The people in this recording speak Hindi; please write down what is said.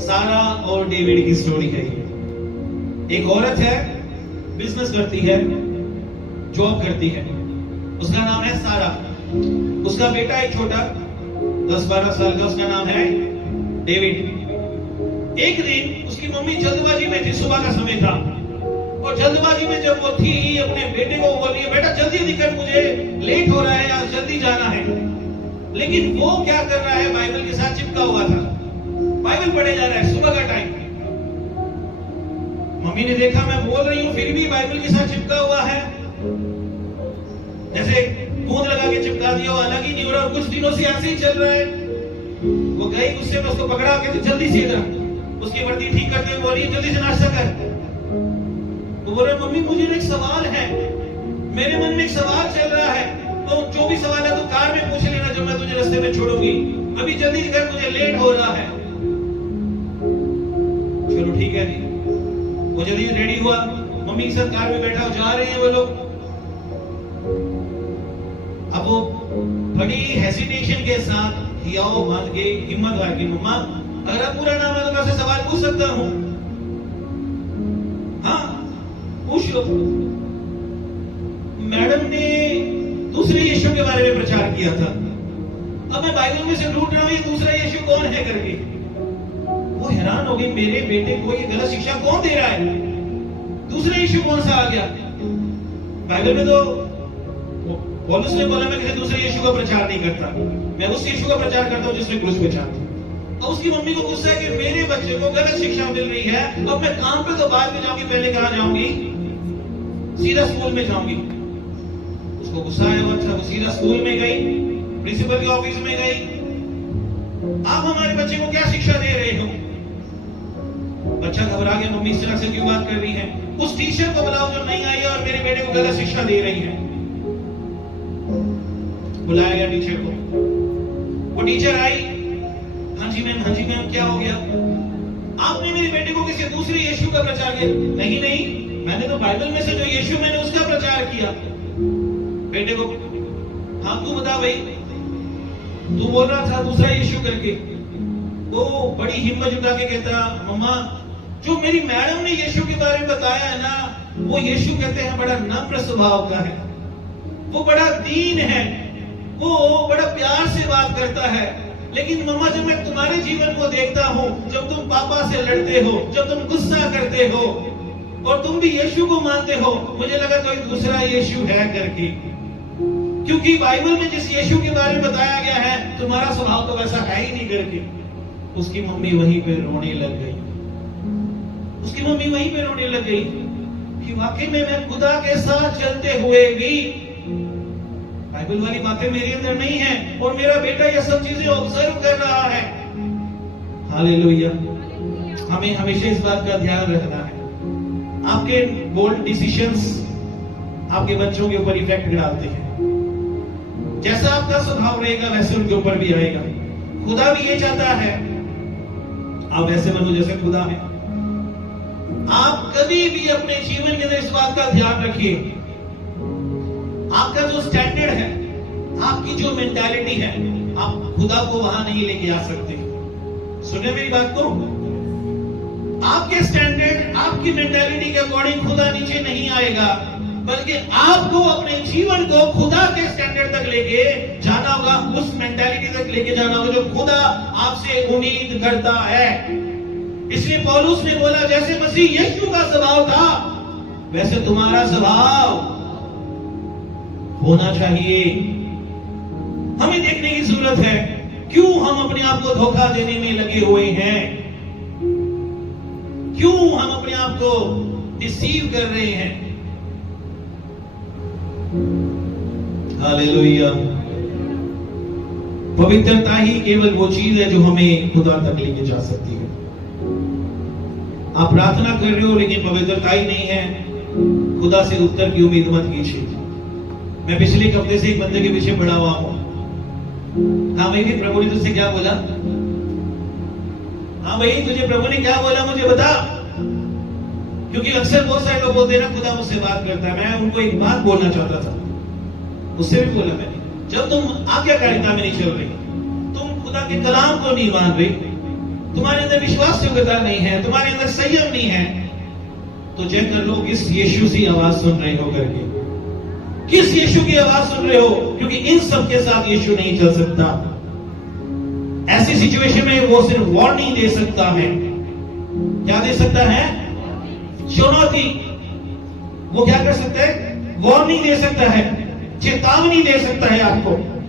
सारा और डेविड की स्टोरी है ये। एक औरत है, बिजनेस करती है, जॉब करती है, उसका नाम है सारा। उसका बेटा एक छोटा 10-12 साल का, उसका नाम है डेविड। एक दिन उसकी मम्मी जल्दबाजी में थी, सुबह का समय था, और जल्दबाजी में जब वो थी अपने बेटे को बोली, बेटा जल्दी जल्दी कर, मुझे लेट हो रहा है या जल्दी जाना है। लेकिन वो क्या कर रहा है, बाइबल के साथ चिपका हुआ था, बाइबल पढ़े जा रहा है, सुबह का टाइम। मम्मी ने देखा मैं बोल रही हूं फिर भी बाइबल के साथ चिपका हुआ है, जैसे गोंद लगा के चिपका दिया, अलग ही नहीं हो रहा। कुछ दिनों से ऐसे ही चल रहा है। वो गई गुस्से में, उसको पकड़ा के जल्दी से इधर उसकी वर्दी ठीक करते हुए बोली, जल्दी से नाश्ता कर। तो बोल रहे मम्मी मुझे एक सवाल है, मेरे मन में एक सवाल चल रहा है, तो जो भी सवाल है तो कार में पूछ लेना जब मैं तुझे रास्ते में छोड़ूंगी, अभी जल्दी कर, मुझे लेट हो रहा है। चलो ठीक है जी। वो जल्दी रेडी हुआ, मम्मी के साथ कार में बैठा, जा रहे हैं वो लोग। अब वो बड़ी हेसिटेशन के साथ हियाओ बांध के हिम्मत हार की, मम्मा अगर आप पूरा नाम है तो मैं आपसे सवाल पूछ सकता हूं? हाँ पूछ लो। मैडम ने दूसरे यीशु के बारे में प्रचार किया था, अब मैं बाइबल में से ढूंढ रहा हूं ये दूसरा यीशु कौन है करके। वो हैरान हो गई, मेरे बेटे को ये गलत शिक्षा कौन दे रहा है, दूसरा यीशु कौन सा आ गया? बाइबल में तो पौलुस ने बोला मैं किसी दूसरे यीशु का प्रचार नहीं करता, मैं उस यीशु का प्रचार करता हूं जिसने क्रूस पे चढ़ा। और उसकी मम्मी को गुस्सा है कि मेरे बच्चे को गलत शिक्षा मिल रही है, अब मैं काम पे तो बाद में जाऊंगी, पहले कहां जाऊंगी? सीधा स्कूल में जाऊंगी। उसको गुस्सा आया, अच्छा वो सीधा स्कूल में गई, प्रिंसिपल के ऑफिस में गई, आप हमारे बच्चे को क्या शिक्षा दे रहे हो? बच्चा घबरा गया, मम्मी इस तरह से क्यों बात कर रही है? उस टीचर को बुलाओ जो नहीं आई है और मेरे बेटे को गलत शिक्षा दे रही है। बुलाया गया टीचर को, वो टीचर आई, हाँ जी मैम क्या हो गया? आपने मेरे बेटे को किसी दूसरे यीशु का प्रचार किया? नहीं नहीं, मैंने तो बाइबल में से जो यीशु मैंने उसका प्रचार किया। बेटे को, हाँ तू बता भाई, तू बोल रहा था दूसरा यीशु करके। वो बड़ी हिम्मत जुटा के कहता, मम्मा जो मेरी मैडम ने यीशु के बारे में बताया है ना, वो यीशु कहते हैं बड़ा नम्र स्वभाव का है, वो बड़ा दीन है, वो बड़ा प्यार से बात करता है। लेकिन मम्मा जब मैं तुम्हारे जीवन को देखता हूँ, जब तुम पापा से लड़ते हो, जब तुम गुस्सा करते हो और तुम भी यीशु को मानते हो, मुझे लगा कोई दूसरा यीशु है करके, क्योंकि बाइबल में जिस यीशु के बारे में बताया गया है तुम्हारा स्वभाव तो वैसा है ही नहीं करके। उसकी मम्मी वहीं पे रोने लग गई, उसकी मम्मी वहीं पे रोने लग गई कि वाकई में मैं खुदा के साथ चलते हुए भी बाइबल वाली बातें मेरे अंदर नहीं है और मेरा बेटा ये सब चीजें ऑब्जर्व कर रहा है। हालेलुया। हमें हमेशा इस बात का ध्यान रखना है, आपके बोल्ड डिसीजंस आपके बच्चों के ऊपर इफेक्ट डालते हैं। जैसा आपका स्वभाव रहेगा वैसे उनके ऊपर भी आएगा। खुदा भी ये चाहता है आप वैसे बनो जैसे खुदा है। आप कभी भी अपने जीवन के अंदर इस बात का ध्यान रखिए, आपका जो स्टैंडर्ड है, आपकी जो मेंटालिटी है, आप खुदा को वहां नहीं लेके आ सकते। सुनिए मेरी बात को, आपके स्टैंडर्ड, आपकी मेंटालिटी के अकॉर्डिंग खुदा नीचे नहीं आएगा, बल्कि आपको अपने जीवन को खुदा के स्टैंडर्ड तक लेके जाना होगा, उस मेंटालिटी तक लेके जाना होगा जो खुदा आपसे उम्मीद करता है। इसलिए पौलुस ने बोला जैसे मसीह यीशु का स्वभाव था वैसे तुम्हारा स्वभाव होना चाहिए। हमें देखने की जरूरत है क्यों हम अपने आप को धोखा देने में लगे हुए हैं, क्यों हम अपने आप को डिसीव कर रहे हैं। हालेलुया। पवित्रता ही केवल वो चीज है जो हमें खुदा तक लेके जा सकती है। आप प्रार्थना कर रहे हो लेकिन पवित्रता ही नहीं है, खुदा से उत्तर की उम्मीद मत कीजिए। मैं पिछले एक हफ्ते से एक बंदे के पीछे पड़ा हुआ हूं। हाँ भाई प्रभु ने तुझसे क्या बोला? हाँ भाई तुझे प्रभु ने क्या बोला मुझे बता। क्योंकि अक्सर बहुत सारे लोग बोलते हैं ना खुदा मुझसे बात करता है। मैं उनको एक बात बोलना चाहता था, उससे भी बोला मैंने, जब तुम आज्ञाकारिता में नहीं चल रही, तुम खुदा के कलाम को नहीं मान रहे, तुम्हारे अंदर विश्वास योग्यता नहीं है, तुम्हारे अंदर संयम नहीं है, तो जैसे लोग इस यीशु की आवाज सुन रहे हो करके, किस यीशु की आवाज सुन रहे हो? क्योंकि इन सब के साथ यीशु नहीं चल सकता। ऐसी सिचुएशन में वो सिर्फ वार्निंग दे सकता है। क्या दे सकता है? चुनौती। वो क्या कर सकता है? वार्निंग दे सकता है, चेतावनी दे सकता है आपको।